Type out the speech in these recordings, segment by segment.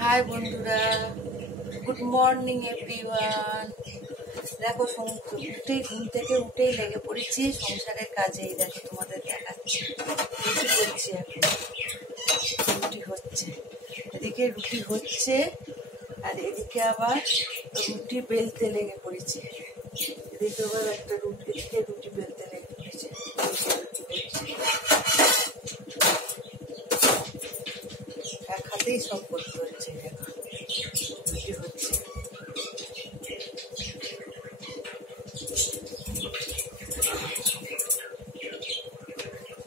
High বন্ধুরা, good morning everyone. দেখো ঘুম থেকে উঠেই লেগে পড়েছি সংসারের কাজেই। দেখো তোমাদের দেখাচ্ছি, রুটি করছি এখন। রুটি হচ্ছে, এদিকে রুটি হচ্ছে আর এদিকে আবার রুটি বেলতে লেগে পড়েছি। এদিকে আবার একটা রুটি, এদিকে রুটি বেলতে লেগে পড়েছে। এক হাতেই সব করতে হচ্ছে। রুটি হচ্ছে,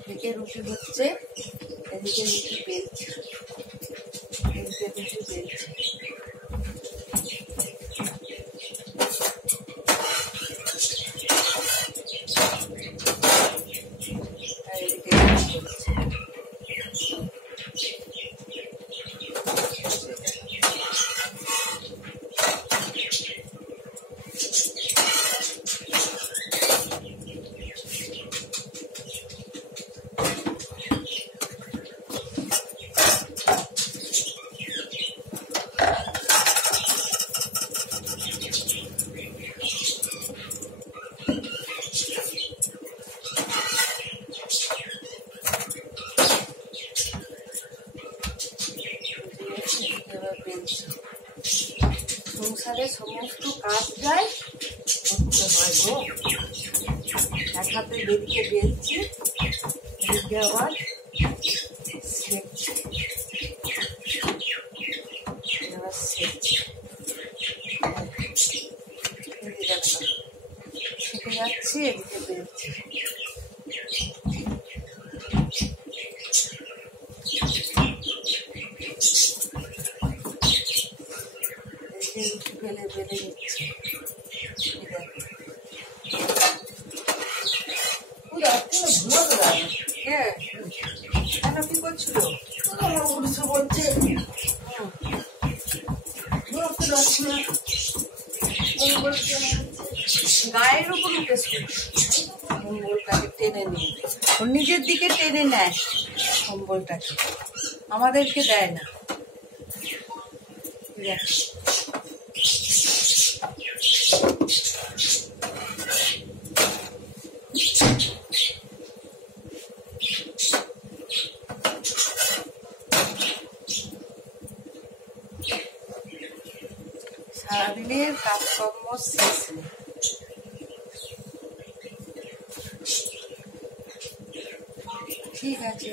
এদিকে রুটি হচ্ছে, এদিকে রুটি বেলছে, এদিকে রুটি বেলছে। আর এদিকে রুটি হচ্ছে। সংসারে সমস্ত কাজ যায় করতে হয় গো। এক হাতে বেদিকে বেলছি, এদিকে আবার সেঁকছি, এবার সেঁকছি। সেঁকে যাচ্ছি, এদিকে বেলছি। রুটি বেলে বেলে নিচ্ছি। কেন কি করছিল? বলছে গায়ের উপর উঠেছে, কম্বলটাকে টেনে নিয়ে ও নিজের দিকে টেনে নেয় কম্বলটাকে, আমাদেরকে দেয় না। সারাদিনের কাজকর্ম শেষ নেই। ঠিক আছে,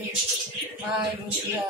বাই বন্ধুরা।